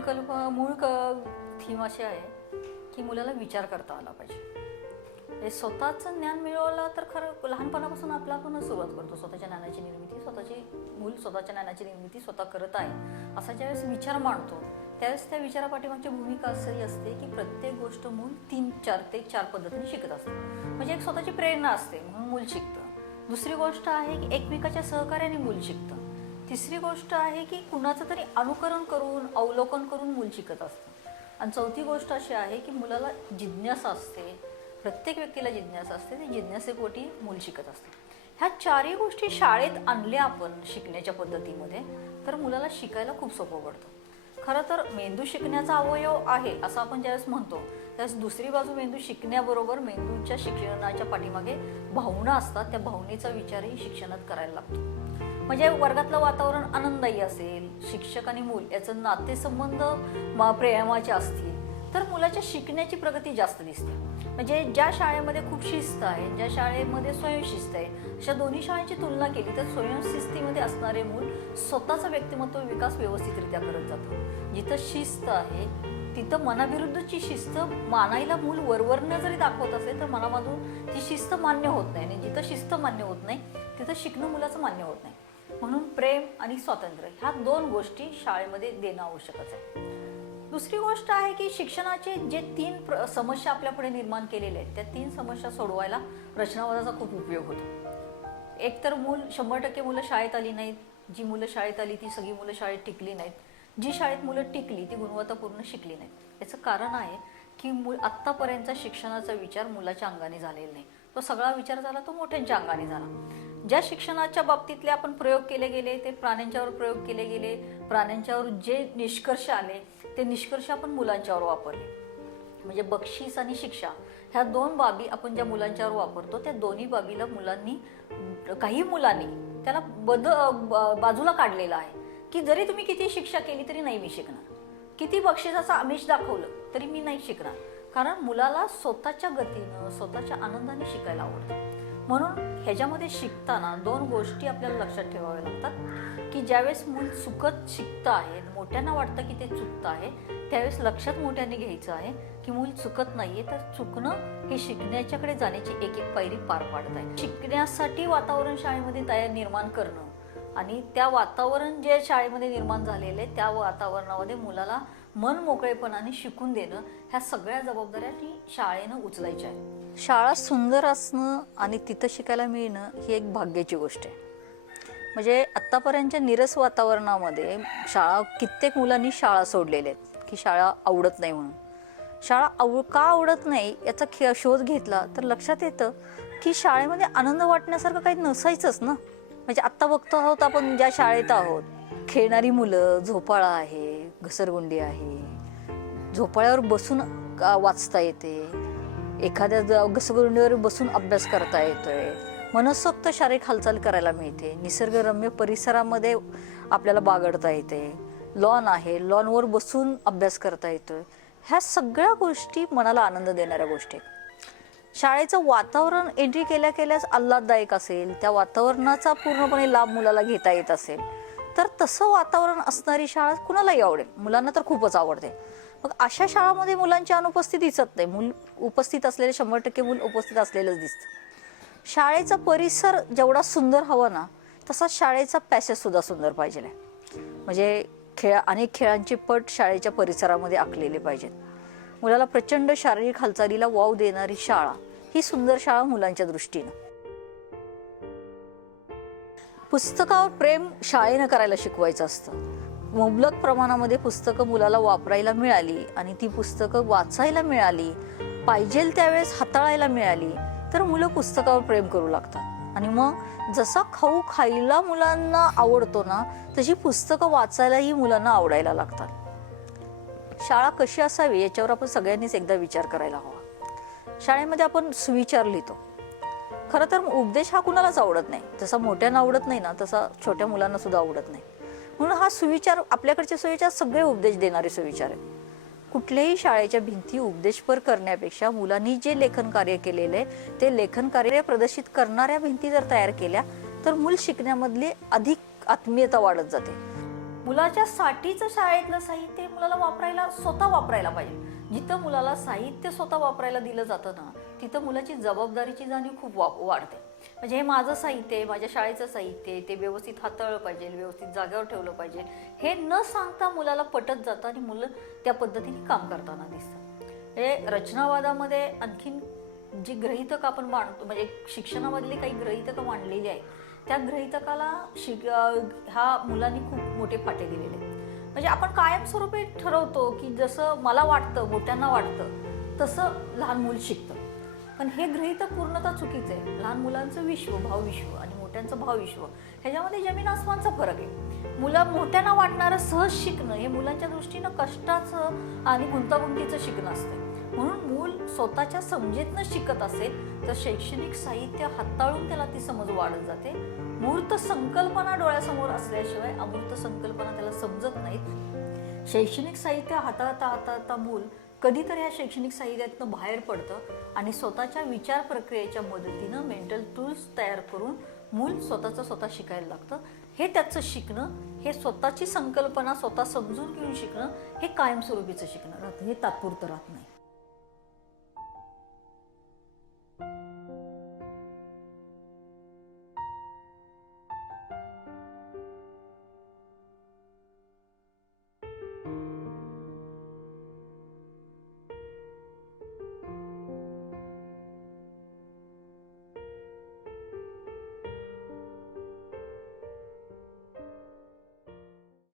कल्प मूळ क थीम अशी आहे की मुलाला विचार करता आला पाहिजे. हे स्वतःचं ज्ञान मिळवलं तर खरं लहानपणापासून आपला आपणच सुरुवात करतो. स्वतःच्या ज्ञानाची निर्मिती स्वतःची मूल स्वतःच्या ज्ञानाची निर्मिती स्वतः करत आहे. असा ज्यावेळेस विचार मांडतो त्यावेळेस त्या विचारापाठीमागची भूमिका अशी असते की प्रत्येक गोष्ट मूल तीन चार ते चार पद्धतीने शिकत असतं. म्हणजे एक स्वतःची प्रेरणा असते म्हणून मूल शिकतं. दुसरी गोष्ट आहे की एकमेकाच्या सहकार्याने मूल शिकतं. तिसरी गोष्ट आहे की कुणाचं तरी अनुकरण करून अवलोकन करून मूल शिकत असतं. आणि चौथी गोष्ट अशी आहे की मुलाला जिज्ञासा असते. प्रत्येक व्यक्तीला जिज्ञासा असते. ती जिज्ञासेपोटी मूल शिकत असते. ह्या चारही गोष्टी शाळेत आणल्या आपण शिकण्याच्या पद्धतीमध्ये तर मुलाला शिकायला खूप सोपं पडतं. खरं तर मेंदू शिकण्याचा अवयव आहे असं आपण ज्यावेळेस म्हणतो त्यावेळेस दुसरी बाजू मेंदू शिकण्याबरोबर मेंदूच्या शिक्षणाच्या पाठीमागे भावना असतात. त्या भावनेचा विचारही शिक्षणात करायला लागतो. म्हणजे वर्गातलं वातावरण आनंददायी असेल शिक्षक आणि मूल याचं नातेसंबंध म- प्रेमाचे असतील तर मुलाच्या शिकण्याची प्रगती जास्त दिसते. म्हणजे ज्या शाळेमध्ये खूप शिस्त आहे ज्या शाळेमध्ये स्वयंशिस्त आहे अशा दोन्ही शाळांची तुलना केली तर स्वयंशिस्तीमध्ये असणारे मूल स्वतःचा व्यक्तिमत्व विकास व्यवस्थितरित्या करत जातं. जिथं शिस्त आहे तिथं मनाविरुद्धची शिस्त मानायला मूल वरवरनं जरी दाखवत असेल तर मनामधून ती शिस्त मान्य होत नाही. आणि जिथं शिस्त मान्य होत नाही तिथं शिकणं मुलाचं मान्य होत नाही. म्हणून प्रेम आणि स्वातंत्र्य ह्या दोन गोष्टी शाळेमध्ये देणं आवश्यकच आहे. दुसरी गोष्ट आहे की शिक्षणाचे जे तीन प्र समस्या आपल्यापुढे निर्माण केलेल्या आहेत त्या तीन समस्या सोडवायला रचनावादाचा खूप उपयोग होतो. एक तर मूल शंभर टक्के मुलं शाळेत आली नाहीत. जी मुलं शाळेत आली ती सगळी मुलं शाळेत टिकली नाहीत. जी शाळेत मुलं टिकली ती गुणवत्तापूर्ण शिकली नाहीत. याचं कारण आहे की मूल आत्तापर्यंतचा शिक्षणाचा विचार मुलाच्या अंगाने झालेला नाही. तो सगळा विचार झाला तो मोठ्यांच्या अंगाने झाला. ज्या शिक्षणाच्या बाबतीतले आपण प्रयोग केले गेले ते प्राण्यांच्यावर प्रयोग केले गेले. प्राण्यांच्यावर जे निष्कर्ष आले ते निष्कर्ष आपण मुलांच्यावर वापरले. म्हणजे बक्षीस आणि शिक्षा ह्या दोन बाबी आपण ज्या मुलांच्यावर वापरतो त्या दोन्ही बाबीला मुलांनी काही मुलांनी त्याला बद बाजूला काढलेलं आहे. की जरी तुम्ही किती शिक्षा केली तरी नाही मी शिकणार. किती बक्षिसाचं आमिष दाखवलं तरी मी नाही शिकणार. कारण मुलाला स्वतःच्या गतीनं स्वतःच्या आनंदाने शिकायला आवडतं. म्हणून ह्याच्यामध्ये शिकताना दोन गोष्टी आपल्याला लक्षात ठेवाव्या लागतात की ज्यावेळेस मूल चुकत शिकतं आहे मोठ्यांना वाटतं की ते चुकतं आहे त्यावेळेस लक्षात मोठ्याने घ्यायचं आहे की मूल चुकत नाहीये तर चुकणं हे शिकण्याच्याकडे जाण्याची एक एक पायरी पार पाडत आहे. शिकण्यासाठी वातावरण शाळेमध्ये तयार निर्माण करणं आणि त्या वातावरण जे शाळेमध्ये निर्माण झालेले आहे, त्या वातावरणामध्ये मुलाला मन मोकळेपणाने शिकून देणं ह्या सगळ्या जबाबदाऱ्या ती शाळेनं उचलायच्या आहेत. शाळा सुंदर असणं आणि तिथं शिकायला मिळणं ही एक भाग्याची गोष्ट आहे. म्हणजे आत्तापर्यंतच्या निरस वातावरणामध्ये शाळा कित्येक मुलांनी शाळा सोडलेल्या आहेत की शाळा आवडत नाही म्हणून. शाळा आव का आवडत नाही याचा खे शोध घेतला तर लक्षात येतं की शाळेमध्ये आनंद वाटण्यासारखं काही नसायचंच ना. म्हणजे आत्ता बघतो आहोत आपण ज्या शाळेत आहोत खेळणारी मुलं झोपाळा आहे घसरगुंडी आहे. झोपाळ्यावर बसून वाचता येते? एखाद्या घसरगुंडीवर बसून अभ्यास करता येतोय. मनसोक्त शारीरिक हालचाल करायला मिळते. निसर्गरम्य परिसरामध्ये आपल्याला बागडता येते. लॉन आहे. लॉनवर बसून अभ्यास करता येतोय. ह्या सगळ्या गोष्टी मनाला आनंद देणाऱ्या गोष्टी शाळेचं वातावरण एंट्री केल्या केल्यास आल्हाददायक असेल. त्या वातावरणाचा पूर्णपणे लाभ मुलाला घेता येत असेल. तर तसं वातावरण असणारी शाळा कुणालाही आवडेल. मुलांना तर खूपच आवडते. मग अशा शाळामध्ये मुलांची अनुपस्थिती दिसत नाही. मूल उपस्थित असलेले शंभर टक्के मूल उपस्थित असलेलंच दिसतं शाळेचा परिसर जेवढा सुंदर हवा ना तसा शाळेचा पॅसेजसुद्धा सुंदर पाहिजे म्हणजे खेळ अनेक खेळांचे पट शाळेच्या परिसरामध्ये आखलेले पाहिजेत. मुलाला प्रचंड शारीरिक हालचालीला वाव देणारी शाळा ही सुंदर शाळा मुलांच्या दृष्टीनं. पुस्तकावर प्रेम शाळेनं करायला शिकवायचं असतं. मुबलक प्रमाणामध्ये पुस्तकं मुलाला वापरायला मिळाली आणि ती पुस्तकं वाचायला मिळाली पाहिजेल त्यावेळेस हाताळायला मिळाली तर मुलं पुस्तकावर प्रेम करू लागतात. आणि मग जसा खाऊ खायला मुलांना आवडतो ना तशी पुस्तकं वाचायलाही मुलांना आवडायला लागतात. शाळा कशी असावी याच्यावर आपण सगळ्यांनीच एकदा विचार करायला हवा. शाळेमध्ये आपण सुविचार लिहितो. खरं तर उपदेश हा कुणालाच आवडत नाही. जसा मोठ्यांना आवडत नाही ना तसा छोट्या मुलांना सुद्धा आवडत नाही. म्हणून हा सुविचार आपल्याकडचे सुविचार सगळे उपदेश देणारे सुविचार आहे कुठल्याही शाळेच्या भिंती उपदेशपर करण्यापेक्षा मुलांनी जे लेखन कार्य केलेलं आहे ते लेखन कार्य प्रदर्शित करणाऱ्या भिंती जर तयार केल्या तर मूल शिकण्यामधली अधिक आत्मीयता वाढत जाते. मुलाच्या साठीचं शाळेतलं साहित्य मुलाला वापरायला स्वतः वापरायला पाहिजे. जिथं मुलाला साहित्य स्वतः वापरायला दिलं जातं ना तिथं मुलाची जबाबदारीची जाणीव खूप वा वाढते. म्हणजे हे माझं साहित्य आहे माझ्या शाळेचं साहित्य आहे ते व्यवस्थित हाताळलं पाहिजे व्यवस्थित जागेवर ठेवलं पाहिजे. हे न सांगता मुलाला पटत जातं आणि मुलं त्या पद्धतीने काम करताना दिसतात. हे रचनावादामध्ये आणखीन जी ग्रहितक आपण मांडतो म्हणजे शिक्षणामधली काही ग्रहितकं मांडलेली आहेत त्या ग्रहितकाला शिक ह्या मुलांनी खूप मोठे फाटे दिलेले आहेत. म्हणजे आपण कायमस्वरूपी ठरवतो की जसं मला वाटतं मोठ्यांना वाटतं तसं लहान मूल शिकतं. पण हे गृहित पूर्णतः चुकीचं आहे. लहान मुलांचं विश्व भावविश्व आणि मोठ्यांचं भावविश्व ह्याच्यामध्ये जमीन आसमानचा फरक आहे. मुलं मोठ्यांना वाटणारं सहज शिकणं हे मुलांच्या दृष्टीनं कष्टाचं आणि गुंतागुंतीचं शिकणं असतं. म्हणून मूल स्वतःच्या समजेतनं शिकत असेल तर शैक्षणिक साहित्य हाताळून त्याला ती समज वाढत जाते. मूर्त संकल्पना डोळ्यासमोर असल्याशिवाय अमूर्त संकल्पना त्याला समजत नाहीत. शैक्षणिक साहित्य हाताळता हाताळता मूल कधीतरी ह्या शैक्षणिक साहित्यातनं बाहेर पडतं आणि स्वतःच्या विचार प्रक्रियेच्या मदतीनं मेंटल टूल्स तयार करून मूल स्वतःचं स्वतः शिकायला लागतं. हे त्याचं शिकणं हे स्वतःची संकल्पना स्वतः समजून घेऊन शिकणं हे कायमस्वरूपीचं शिकणं राहतं. हे तात्पुरतं राहत नाही.